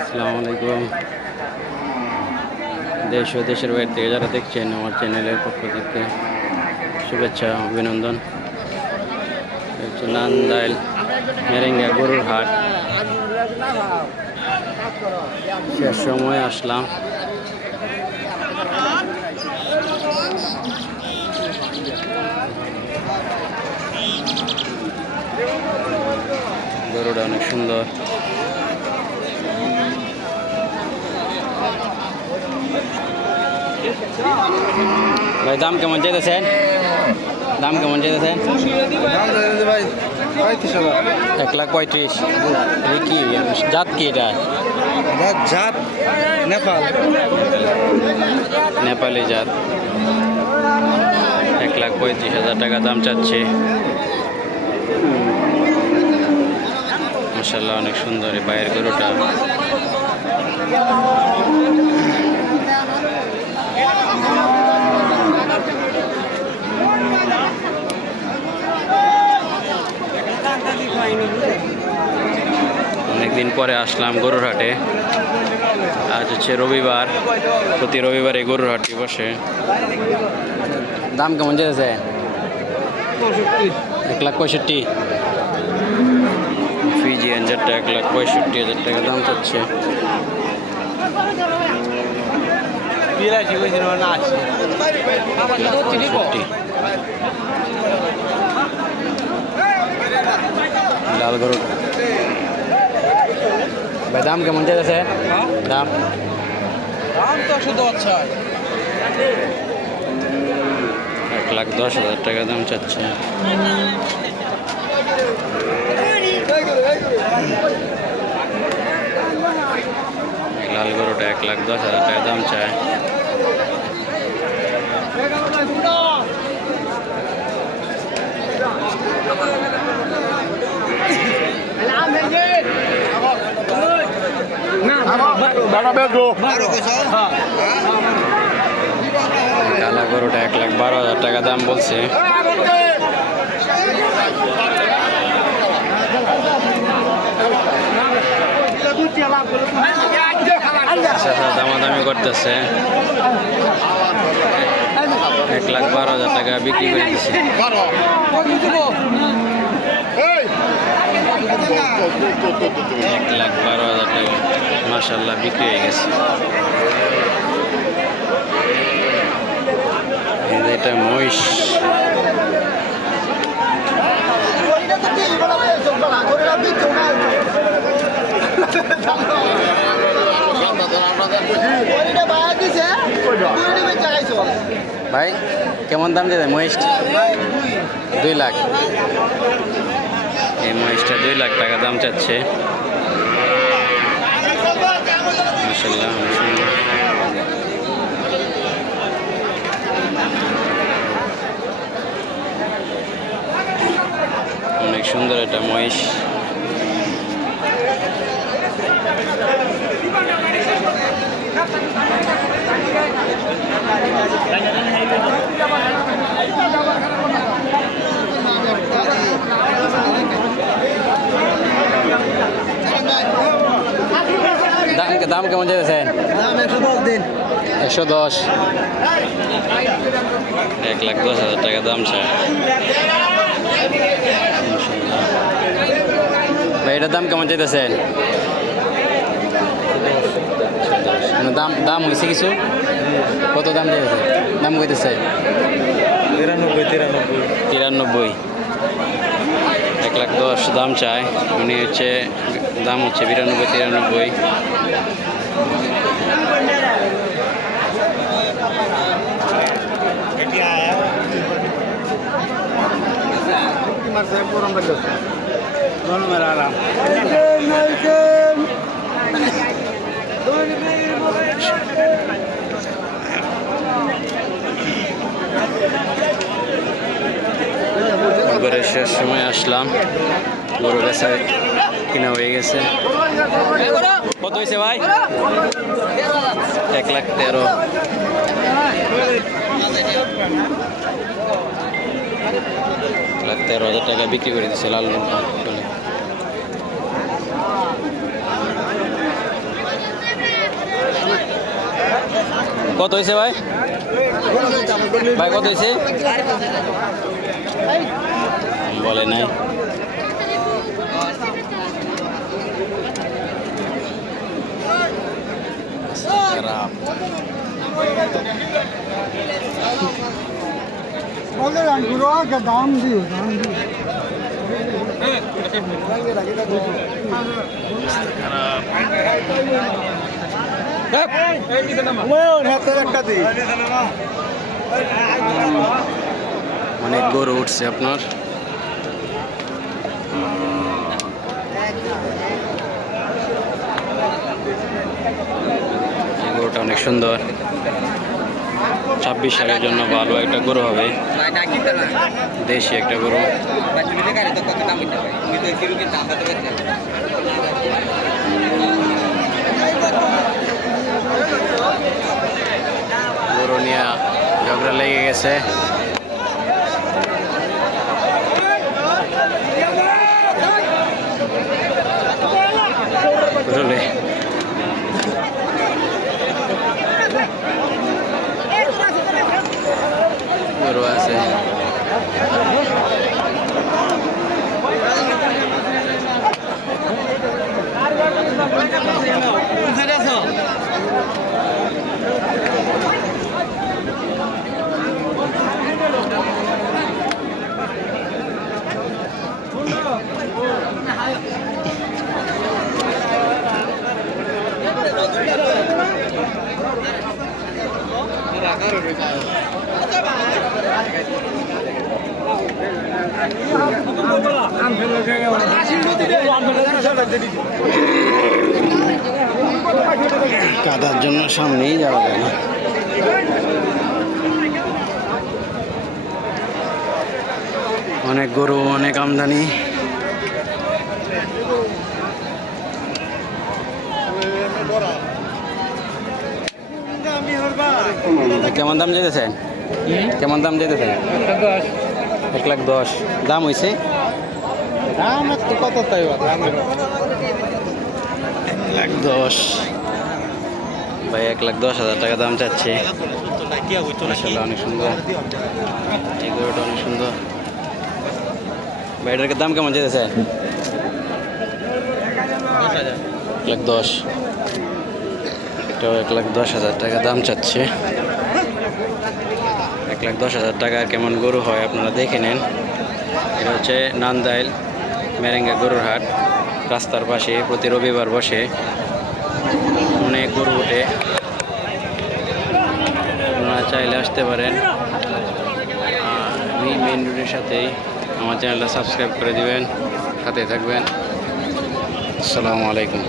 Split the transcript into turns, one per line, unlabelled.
আসসালামু আলাইকুম। দেশ ও দেশের বাইরে থেকে যারা দেখছেন আমার চ্যানেলের পক্ষ থেকে শুভেচ্ছা, অভিনন্দন। নান্দাইল মেরেঙ্গা গরুর হাট। শেষ সময় আসলাম। গরুটা অনেক সুন্দর। ভাই, দাম কেমন চাইতেছেন? দাম কেমন চাইতেছেন? এক লাখ পঁয়ত্রিশ। কি? জাত কি এটা?
জাত নেপাল
নেপালি জাত। এক লাখ পঁয়ত্রিশ হাজার টাকা দাম চাচ্ছে। মাসাল্লাহ অনেক সুন্দর এই বাইরের গরুটা। অনেকদিন পরে আসলাম গরুর হাটে। আজ হচ্ছে রবিবার প্রতি রবিবার এই গরুর হাটটি বসে দাম কেমন যেতেছে এক লাখ পঁয়ষট্টি। ফিজি হাজারটা এক লাখ পঁয়ষট্টি হাজার টাকা দাম চাচ্ছে। লাল গরু। ভাই দাম কেমন চাইতেছে? দাম?
দাম তো শুধু আচ্ছা
লাখ দশ হাজার টাকা দাম চাচ্ছে লাল গরুটা এক লাখ দশ হাজার টাকা দাম চায় কালা গরুটা এক লাখ বারো হাজার টাকা দাম বলছে। আচ্ছা দামাদামি করতেছে। এক লাখ বারো হাজার টাকা বিক্রি করে দিচ্ছে এক লাখ বারো হাজার টাকা মাসাল্লাহ বিক্রি হয়ে গেছে এই যে এটা মহিষ। ভাই, কেমন দাম দিতে মহিষ দুই লাখ। এই মহিষটা দুই লাখ টাকা দাম চাচ্ছে অনেক সুন্দর। অনেক সুন্দর এটা মহিষ দাম কেমন চাইছেন
একশো দশ।
এক লাখ দশ হাজার টাকা দাম চায় এটার দাম কেমন চাইতেছেন? মানে দাম দাম হয়েছে কিছু? কত দাম চাইতেছে? দাম কইতেছে?
তিরানব্বই তিরানব্বই।
তিরানব্বই। এক লাখ দশ দাম চায় উনি হচ্ছে দাম হচ্ছে বিরানব্বই তিরানব্বই।
গরমের আরাম।
এবারে শেষ সময় আসলাম। গরু বেচা কিনা হয়ে গেছে। কত হয়েছে ভাই? এক লাখ তেরো। লাখ তেরো হাজার টাকা বিক্রি করে দিচ্ছে লাল কত হয়েছে ভাই ভাই কত হয়েছে বলে নাই খারাপ
বলে রাখব আগে দাম দিও দাম দিও
অনেক গরু উঠছে আপনার। গরুটা অনেক সুন্দর। ছাব্বিশ সালের জন্য ভালো একটা গরু হবে। দেশি একটা গরু। ঝগড়া লেগে গেছে গরুলে গরু আছে কাদার জন্য সামনেই যাওয়া যায় না। অনেক গরু, অনেক আমদানি। কেমন দাম যেতেছেন কেমন দাম যেতেছেন এক লাখ দশ। দাম হয়েছে
দাম কত তাই
লাখ দশ। ভাই, এক লাখ দশ হাজার টাকা দাম চাচ্ছে। অনেক সুন্দর। অনেক সুন্দর। ভাই দাম কেমন যেতেছে এক লাখ দশ। এটাও এক লাখ দশ হাজার টাকা দাম চাচ্ছে। এক লাখ দশ হাজার টাকা কেমন গরু হয়, আপনারা দেখে নেন। এটা হচ্ছে নান্দাইল মেরেঙ্গা গরুর হাট। রাস্তার পাশে প্রতি রবিবার বসে অনেক গরু উঠে আপনারা চাইলে আসতে পারেন। আর মেন রোডের সাথেই আমার চ্যানেলটা সাবস্ক্রাইব করে দিবেন। সাথে থাকবেন। আসসালামু আলাইকুম।